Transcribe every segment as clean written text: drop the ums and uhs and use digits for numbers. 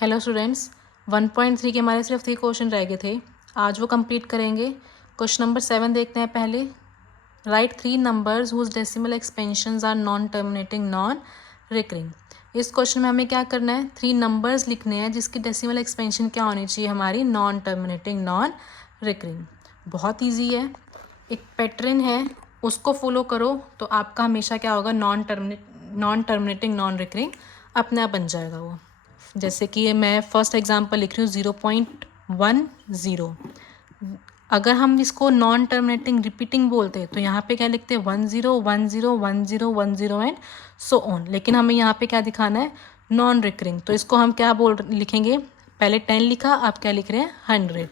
Hello students, 1.3 के हमारे सिर्फ 3 क्वेश्चन रह गए थे। आज वो कंप्लीट करेंगे। क्वेश्चन नंबर 7 देखते हैं पहले। Write 3 numbers whose decimal expansions are non terminating non recurring. इस क्वेश्चन में हमें क्या करना है, 3 नंबर्स लिखने हैं जिसकी डेसिमल एक्सपेंशन क्या होनी चाहिए हमारी, नॉन टर्मिनेटिंग नॉन रिकरिंग। बहुत ईजी है, एक पैटर्न है, उसको फॉलो करो तो आपका हमेशा क्या होगा, नॉन टर्मिनेटिंग नॉन रिकरिंग अपने आप बन जाएगा वो। जैसे कि मैं फर्स्ट एग्जांपल लिख रही हूँ 0.10। अगर हम इसको नॉन टर्मिनेटिंग रिपीटिंग बोलते हैं तो यहाँ पे क्या लिखते हैं 10 10 10 10 एंड सो ऑन। लेकिन हमें यहाँ पे क्या दिखाना है, नॉन रिकरिंग। तो इसको हम क्या लिखेंगे, पहले 10 लिखा, अब क्या लिख रहे हैं 100,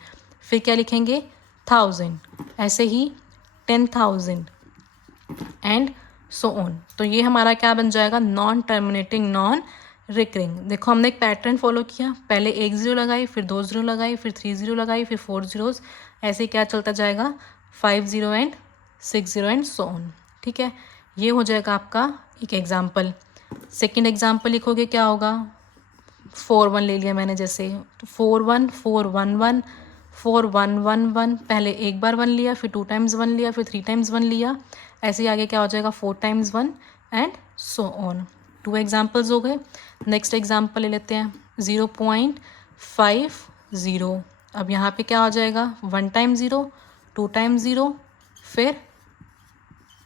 फिर क्या लिखेंगे 1000, ऐसे ही 10,000 एंड सो ऑन। तो ये हमारा क्या बन जाएगा, नॉन टर्मिनेटिंग नॉन रिकरिंग। देखो हमने एक पैटर्न फॉलो किया, पहले 1 0 लगाई, फिर 2 0 लगाई, फिर 3 0 लगाई, फिर 4 zeros, ऐसे क्या चलता जाएगा 5 0 एंड 6 0 एंड सो ऑन। ठीक है, ये हो जाएगा आपका एक एग्जाम्पल। सेकेंड एग्जाम्पल लिखोगे क्या होगा, 4 1 ले लिया मैंने, जैसे तो 4 1 4 1 1 4 1 1 1, पहले एक बार 1 लिया, फिर 2 times 1 लिया, फिर 3 times 1 लिया, ऐसे ही आगे क्या हो जाएगा 4 times 1 and so on. 2 examples हो गए। नेक्स्ट एग्जाम्पल ले लेते हैं 0.50। अब यहाँ पे क्या हो जाएगा 1 times 0, 2 times 0, फिर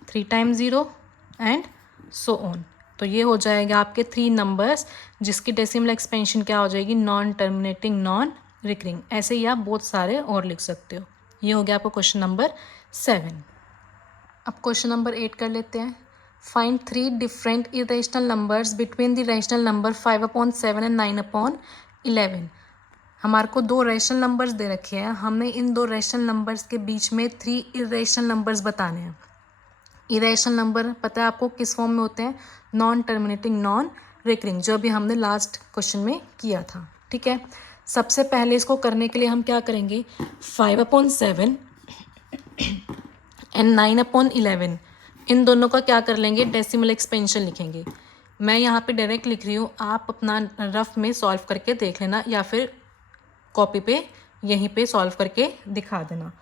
3 times 0 एंड सो ऑन। तो ये हो जाएगा आपके 3 नंबर्स जिसकी डेसिमल एक्सपेंशन क्या हो जाएगी, नॉन टर्मिनेटिंग नॉन रिकरिंग। ऐसे ही आप बहुत सारे और लिख सकते हो। ये हो गया आपका क्वेश्चन नंबर 7। अब क्वेश्चन नंबर 8 कर लेते हैं। Find 3 different irrational numbers between the rational number 5/7 and 9/11। हमारे को 2 रेशनल नंबर्स दे रखे हैं, हमें इन 2 रेशनल नंबर्स के बीच में 3 इरेशनल नंबर्स बताने हैं। इरेशनल नंबर पता है आपको किस फॉर्म में होते हैं, नॉन टर्मिनेटिंग नॉन रिकरिंग, जो अभी हमने लास्ट क्वेश्चन में किया था। ठीक है, सबसे पहले इसको करने के लिए हम क्या करेंगे, 5/7 एंड 9/11, इन दोनों का क्या कर लेंगे, डेसिमल एक्सपेंशन लिखेंगे। मैं यहाँ पे डायरेक्ट लिख रही हूँ, आप अपना रफ में सॉल्व करके देख लेना या फिर कॉपी पे यहीं पे सॉल्व करके दिखा देना।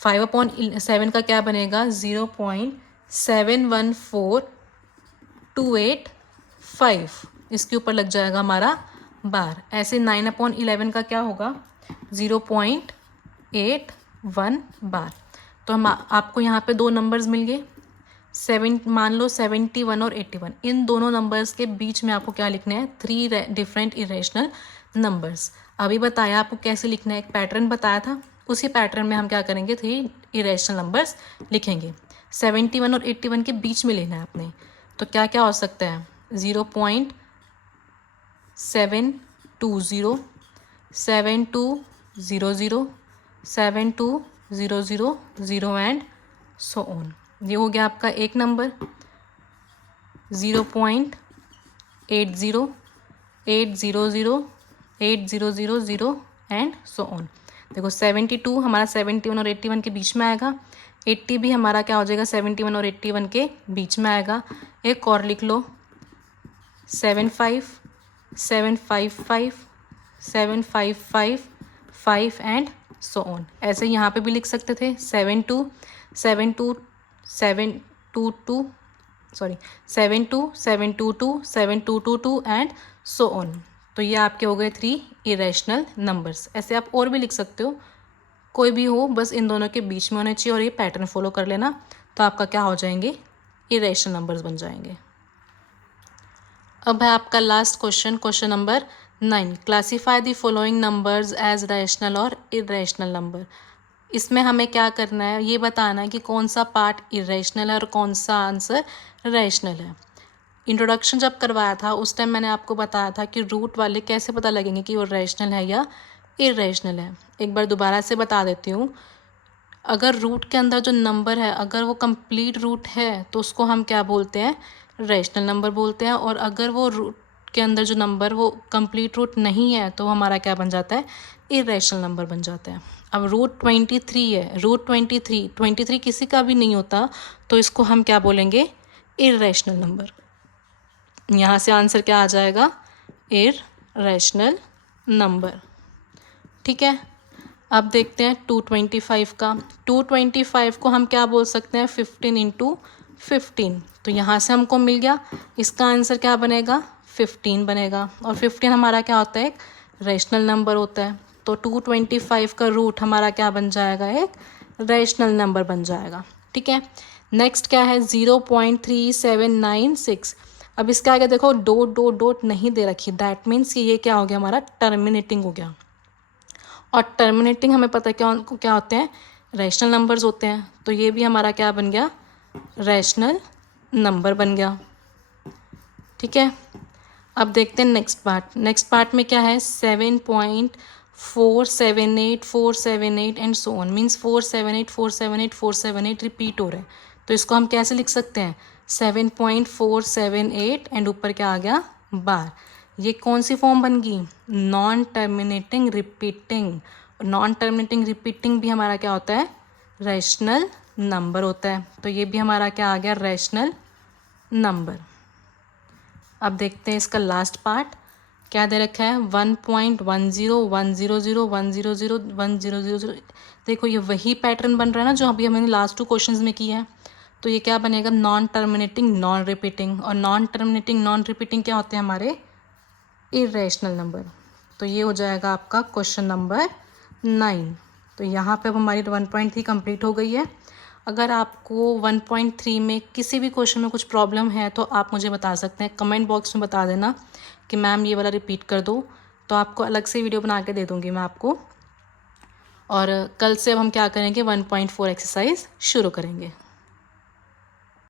5/7 का क्या बनेगा, 0.714285, इसके ऊपर लग जाएगा हमारा बार। ऐसे 9/11 का क्या होगा, 0.81 बार। तो हम आपको यहाँ पे 2 नंबर्स मिल गए, 7 मान लो 71 और 81, इन दोनों नंबर्स के बीच में आपको क्या लिखना है, 3 डिफरेंट इरेशनल नंबर्स। अभी बताया आपको कैसे लिखना है, एक पैटर्न बताया था, उसी पैटर्न में हम क्या करेंगे, 3 इरेशनल नंबर्स लिखेंगे। 71 और 81 के बीच में लेना है आपने। तो क्या क्या हो सकता है, 0.720, 7200, 7200 एंड सो ऑन। ये हो गया आपका एक नंबर। 0.80, 800, 8000 and so on. देखो 72 हमारा 71 और 81 के बीच में आएगा, 80 भी हमारा क्या हो जाएगा 71 और 81 के बीच में आएगा। एक और लिख लो 75, 755, 755 एंड सो ऑन। ऐसे यहाँ पे भी लिख सकते थे 72, 72, 722, सॉरी 72, 722, 7222 एंड सो ऑन। तो ये आपके हो गए 3 इरेशनल नंबर्स। ऐसे आप और भी लिख सकते हो, कोई भी हो, बस इन दोनों के बीच में होने चाहिए और ये पैटर्न फॉलो कर लेना, तो आपका क्या हो जाएंगे, इरेशनल नंबर्स बन जाएंगे। अब है आपका last question, question number 9। Classify the following numbers as rational और इरेशनल नंबर। इसमें हमें क्या करना है, ये बताना है कि कौन सा पार्ट इरेशनल है और कौन सा आंसर रैशनल है। इंट्रोडक्शन जब करवाया था उस टाइम मैंने आपको बताया था कि रूट वाले कैसे पता लगेंगे कि वो रैशनल है या इरेशनल है। एक बार दोबारा से बता देती हूँ, अगर रूट के अंदर जो नंबर है अगर वो कंप्लीट रूट है तो उसको हम क्या बोलते हैं, रैशनल नंबर बोलते हैं। और अगर वो रूट के अंदर जो नंबर वो कंप्लीट रूट नहीं है तो हमारा क्या बन जाता है, इरेशनल नंबर बन जाता है। अब रूट 23 है, रूट 23 किसी का भी नहीं होता, तो इसको हम क्या बोलेंगे, इरेशनल नंबर। यहाँ से आंसर क्या आ जाएगा, इरेशनल नंबर। ठीक है, अब देखते हैं 225 का। 225 को हम क्या बोल सकते हैं, 15 इंटू 15। तो यहाँ से हमको मिल गया, इसका आंसर क्या बनेगा, 15 बनेगा। और 15 हमारा क्या होता है, एक रैशनल नंबर होता है। तो 225 का रूट हमारा क्या बन जाएगा, एक रैशनल नंबर बन जाएगा। ठीक है, नेक्स्ट क्या है, 0.3796। अब इसके आगे देखो डॉट डॉट डॉट नहीं दे रखी, दैट मीन्स कि ये क्या हो गया, हमारा टर्मिनेटिंग हो गया। और टर्मिनेटिंग हमें पता है क्या क्या होते हैं, रैशनल नंबर्स होते हैं। तो ये भी हमारा क्या बन गया, रैशनल नंबर बन गया। ठीक है, अब देखते हैं नेक्स्ट पार्ट। नेक्स्ट पार्ट में क्या है, 7.478478 and so on, means 478 repeat हो रहा है। तो इसको हम कैसे लिख सकते हैं, 7.478 एंड ऊपर क्या आ गया, बार। ये कौन सी फॉर्म बन गई, non terminating repeating. Non terminating repeating भी हमारा क्या होता है, रैशनल नंबर होता है। तो ये भी हमारा क्या आ गया, रैशनल नंबर। अब देखते हैं इसका लास्ट पार्ट, क्या दे रखा है, 1.10 देखो ये वही पैटर्न बन रहा है ना जो अभी हमने लास्ट 2 क्वेश्चंस में किया है। तो ये क्या बनेगा, नॉन टर्मिनेटिंग नॉन रिपीटिंग। और नॉन टर्मिनेटिंग नॉन रिपीटिंग क्या होते हैं, हमारे इरेशनल नंबर। तो ये हो जाएगा आपका क्वेश्चन नंबर 9। तो यहाँ पे अब हमारी 1.3 कंप्लीट हो गई है। अगर आपको 1.3 में किसी भी क्वेश्चन में कुछ प्रॉब्लम है तो आप मुझे बता सकते हैं, कमेंट बॉक्स में बता देना कि मैम ये वाला रिपीट कर दो, तो आपको अलग से वीडियो बना के दे दूँगी मैं आपको। और कल से अब हम क्या करेंगे, 1.4 एक्सरसाइज शुरू करेंगे।